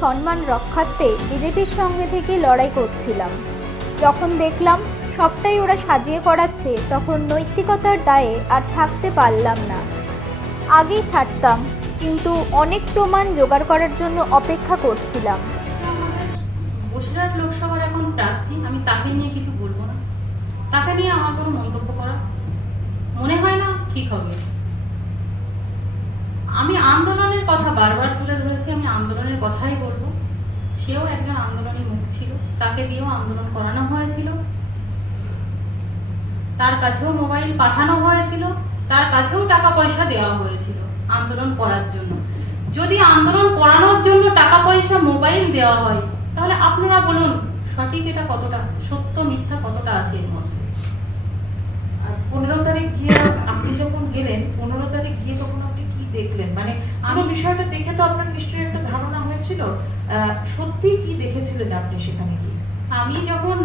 সম্মান রক্ষার্থে বিজেপির সঙ্গে থেকে লড়াই করছিলাম। যখন দেখলাম সবটাই ওরা সাজিয়ে করাচ্ছে, তখন নৈতিকতার দায়ে আর থাকতে পারলাম না। আগেই ছাড়তাম, কিন্তু অনেক প্রমাণ জোগাড় করার জন্য অপেক্ষা করছিলাম। বসিরহাট লোকসভার এখন প্রার্থী, আমি তাকে নিয়ে কিছু বলব না। তাকে নিয়ে আমার কোনো মন্তব্য করা? মনে হয় না ঠিক হবে। আমি আন্দোলনের কথা বারবার তুলে ধরেছি, আমি আন্দোলনের কথাই বলব। সেও একজন আন্দোলনী মুখ ছিল, তাকে দিয়েও আন্দোলন করানো হয়েছিল। তার কাছেও মোবাইল পাঠানো হয়েছিল, তার কাছেও টাকা পয়সা দেওয়া হয়েছিল আন্দোলন করার জন্য। যদি আন্দোলন করানোর জন্য টাকা পয়সা মোবাইল দেওয়া হয়, তাহলে আপনারা বলুন, সঠিক এটা কতটা, সত্য, মিথ্যা কতটা আছে এর মধ্যে? আর পনেরো তারিখ গিয়ে আপনি যখন গেলেন, পনেরো তারিখ গিয়ে তখন আপনি কি দেখলেন মানে আমি বিষয়টা দেখে তো আপনার নিশ্চয়ই একটা ধারণা হয়েছিল। সত্যি কি দেখেছিলেন আপনি সেখানে গিয়ে? আমি যখন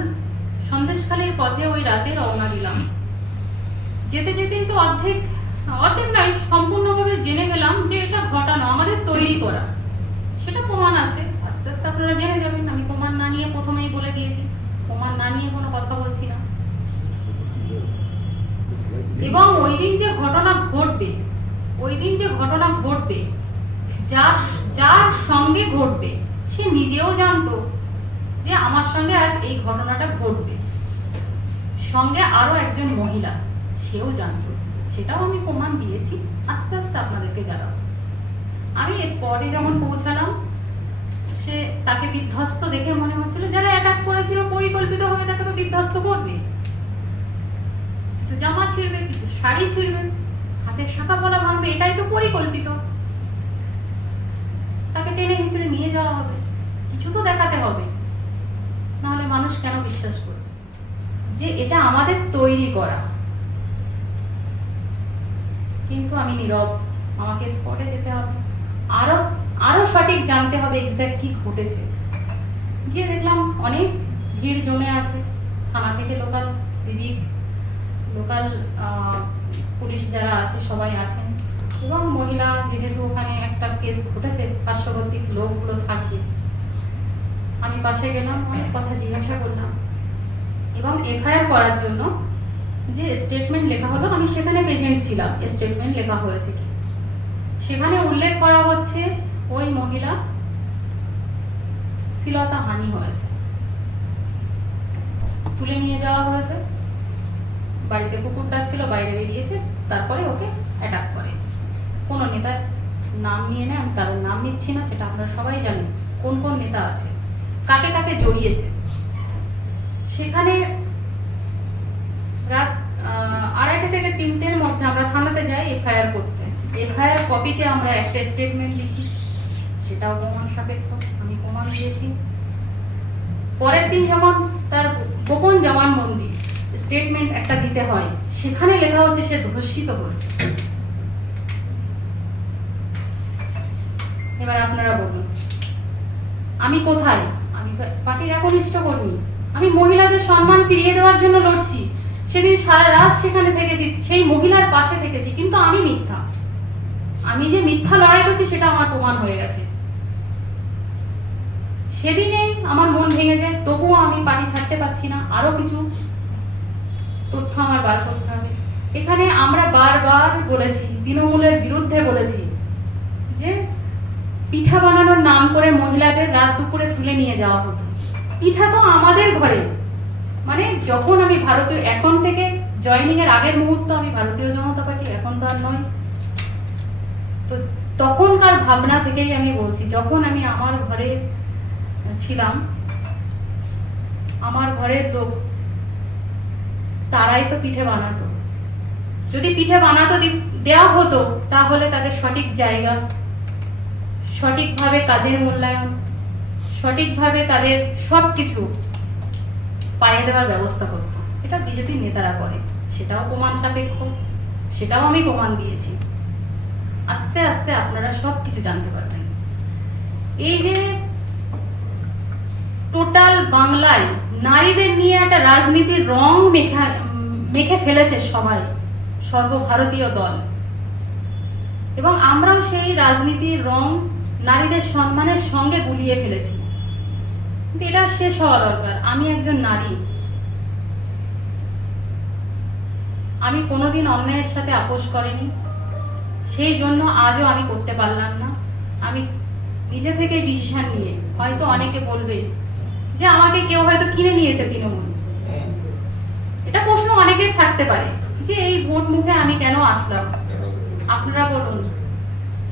সন্দেশখালীর পথে ওই রাতে রওনা দিলাম, যেতে যেতেই তো অর্ধেক অর্ধেক নয়, সম্পূর্ণভাবে জেনে গেলাম যে এটা ঘটানো, আমাদের তৈরি করা। সেটা প্রমাণ আছে। আস্তে আস্তে আপনারা জেনে যাবেন, আমি প্রমাণ না নিয়ে প্রথমেই বলে দিয়েছি। প্রমাণ না নিয়ে কোনো কথা বলছি না। এবং ওই দিন যে ঘটনা ঘটবে ওই দিন যে ঘটনা ঘটবে, যার যার সঙ্গে ঘটবে, সে নিজেও জানতো যে আমার সঙ্গে আজ এই ঘটনাটা ঘটবে। সঙ্গে আরও একজন মহিলা, সেও জানতো। সেটাও আমি প্রমাণ দিয়েছি। আস্তে আস্তে আপনাদেরকে জানাব। আমি স্পটে যখন পৌঁছালাম, সে তাকে বিধ্বস্ত দেখে মনে হচ্ছিল যারা অ্যাটাক করেছিল, পরিকল্পিত ভাবে তাকে তো বিধ্বস্ত করবে। কিছু জামা ছিঁড়বে, কিছু শাড়ি ছিঁড়বে। হাতের শাখা পলা ভাঙবে, এটাই তো পরিকল্পিত। তাকে টেনে হিঁচড়ে নিয়ে যাওয়া হবে। কিছু তো দেখাতে হবে। নাহলে মানুষ কেন বিশ্বাস করবে? যে এটা আমাদের তৈরি করা। কিন্তু আমি নীরব। আমাকে স্পটে যেতে হবে। আরও আরও সঠিক জানতে হবে এক্সাক্ট কি ঘটেছে। গিয়ে দেখলাম অনেক ভিড় জমে আছে। থানা থেকে লোকাল সিভিক লোকাল পুলিশ যারা আছে, সবাই আছেন। এবং মহিলা, যেহেতু ওখানে একটা কেস ঘটেছে, পার্শ্ববর্তী লোকগুলো থাকবে আমি পাশে গেলাম, অনেক কথা জিজ্ঞাসা করলাম। এবং এফআইআর করার জন্য যে স্টেটমেন্ট লেখা হলো, আমি সেখানে প্রেজেন্ট ছিলাম স্টেটমেন্ট লেখা হয়েছে কি। সেখানে উল্লেখ করা হচ্ছে, ওই মহিলা শ্লীলতা হানি হয়েছে। তুলে নিয়ে যাওয়া হয়েছে। বাড়িতে কুকুর ডাকছিল, বাইরে বেরিয়েছে, তারপরে ওকে অ্যাটাক করে। কোন নেতার নাম নিয়ে নেয় আমি তাদের নাম নিচ্ছি না, সেটা আপনারা সবাই জানেন কোন কোন নেতা আছে, কাকে কাকে জড়িয়েছে। সেখানে রাত আড়াইটে থেকে তিনটের মধ্যে আমরা থানাতে যাই এফআইআর করতে। এফআইআর কপিতে আমরা একটা স্টেটমেন্ট লিখি, সেটাও প্রমাণ সাপেক্ষ, আমি প্রমাণ দিয়েছি। পরের দিন যখন তার গোপন জবানবন্দি স্টেটমেন্ট একটা দিতে হয়, সেখানে লেখা হচ্ছে সে ধর্ষিত হয়েছে এবার আপনারা বলুন, আমি কোথায়? আমি পার্টির একনিষ্ঠ কর্মী। আমি মহিলাদের সম্মান ফিরিয়ে দেওয়ার জন্য লড়ছি। সেদিন সারা রাত সেখানে থেকেছি, সেই মহিলার পাশে থেকেছি, কিন্তু আমি মিথ্যা। আমি যে মিথ্যা লড়াই করছি, সেটা আমার প্রমাণ হয়ে গেছে। সেদিনেই আমার মন ভেঙে যায়, তবুও আমি পার্টি ছাড়তে পারছি না আরও কিছু তথ্য আমার বার করতে হবে। এখানে আমরা বারবার বলেছি, তৃণমূলের বিরুদ্ধে বলেছি যে পিঠা বানানোর নাম করে মহিলাদের রাত দুপুরে তুলে নিয়ে যাওয়া হতো। পিঠা তো আমাদের ঘরে। মানে যখন আমি ভারতীয়, এখন থেকে জয়নিং এর আগের মুহূর্ত আমি ভারতীয় জনতা পার্টি, এখন তো আর নয়। তো তখনকার ভাবনা থেকেই আমি বলছি, যখন আমি আমার ঘরে ছিলাম, আমার ঘরের লোক তারাই তো পিঠে বানাতো। যদি পিঠে বানাতো দেওয়া হতো, তাহলে তাদের সঠিক জায়গা, সঠিকভাবে কাজের মূল্যায়ন, সঠিকভাবে তাদের সবকিছু পাইয়ে দেওয়ার ব্যবস্থা করতো। এটা বিজেপির নেতারা করে। সেটাও প্রমাণ সাপেক্ষ, সেটাও আমি প্রমাণ দিয়েছি। আস্তে আস্তে আপনারা সবকিছু জানতে পারবেন। এই যে টোটাল বাংলায় নারীদের নিয়ে একটা রাজনীতির রং মেখা, মেখে ফেলেছে সবাই, সর্বভারতীয় দল। এবং আমরাও সেই রাজনীতির রং নারীদের সম্মানের সঙ্গে গুলিয়ে ফেলেছি। কিন্তু এটা শেষ হওয়া দরকার, আমি একজন নারী। আমি কোনোদিন অন্যায়ের সাথে আপোষ করিনি, সেই জন্য আজও আমি করতে পারলাম না। আমি নিজে থেকে ডিসিশন নিয়ে, হয়তো অনেকে বলবে যে আমাকে কেউ হয়তো কিনে নিয়েছে তৃণমূল। এটা প্রশ্ন অনেকের থাকতে পারে যে এই ভোট মুখে আমি কেন আসলাম? আপনারা বলুন।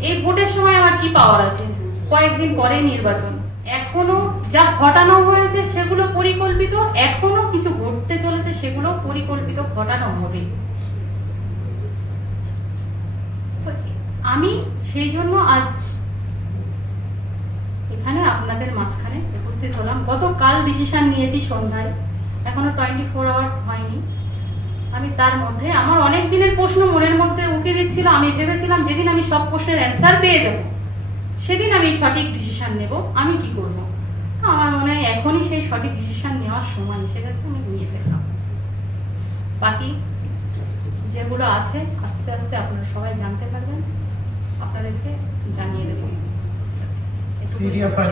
এই ভোটের সময় আমার কি পাওয়ার আছে? কয়েকদিন পরে নির্বাচন। এখনও যা ঘটানো হয়েছে সেগুলো পরিকল্পিত এখনও কিছু ঘটতে চলেছে সেগুলো পরিকল্পিত ঘটানো হবে। আমি সেই জন্য আজ এখানে আপনাদের মাঝখানে উপস্থিত হলাম। গতকাল ডিসিশন নিয়েছি সন্ধ্যায়। এখনও টোয়েন্টি ফোর আওয়ার্স হয়নি। আমি তার মধ্যে, আমার অনেক দিনের প্রশ্ন মনের মধ্যে উকি দিচ্ছিল। আমি ভেবেছিলাম, যেদিন আমি সব প্রশ্নের অ্যান্সার পেয়ে যাব, সেদিন আমি সঠিক ডিসিশন নেব। আমি কি করব? আমার মনে হয় এখনই সেই সঠিক ডিসিশন নেওয়ার সময় এসে গেছে। আমি নিয়ে ফেললাম। বাকি যেগুলো আছে, আস্তে আস্তে আপনারা সবাই জানতে পারবেন। আপনাদেরকে জানিয়ে দেবো।